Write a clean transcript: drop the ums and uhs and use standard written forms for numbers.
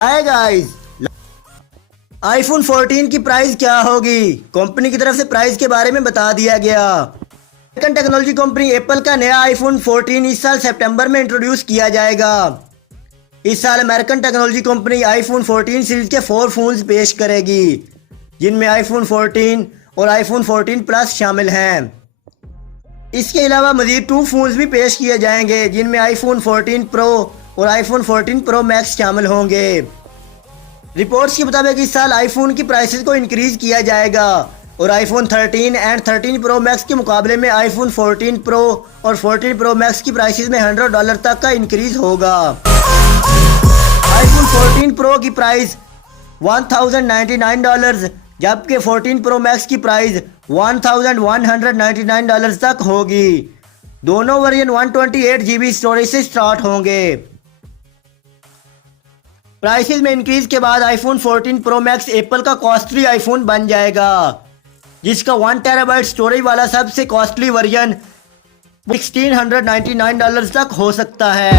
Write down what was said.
Hi guys, iPhone 14 की price क्या होगी? कंपनी की तरफ से प्राइस के बारे में बता दिया गया। अमेरिकन टेक्नोलॉजी कंपनी एप्पल का नया आईफोन 14 इस साल सितंबर में इंट्रोड्यूस किया जाएगा। इस साल American technology company iPhone 14 series के 4 फोन्स पेश करेगी, जिनमें आईफोन 14 और आईफोन 14 प्लस शामिल हैं। इसके अलावा मजीद 2 फोन्स भी पेश किए जाएंगे, जिनमें आईफोन 14 प्रो और आईफोन 14 प्रो मैक्स शामिल होंगे। रिपोर्ट्स के मुताबिक इस साल आईफोन की प्राइसेस को इंक्रीज किया जाएगा और आईफोन 13 एंड 13 प्रो मैक्स के मुकाबले में आईफोन 14 प्रो और 14 प्रो मैक्स की प्राइसेस में $100 तक का इंक्रीज होगा। आईफोन 14 प्रो की प्राइस $1099, जबकि 14 प्रो मैक्स की प्राइस $1199 तक होगी। दोनों वेरिएंट 128 GB स्टोरेज से स्टार्ट होंगे। प्राइसेस में इंक्रीज के बाद आईफोन 14 प्रो मैक्स एप्पल का कॉस्टली आईफोन बन जाएगा, जिसका 1 TB स्टोरेज वाला सबसे कॉस्टली वेरिएंट $1699 तक हो सकता है।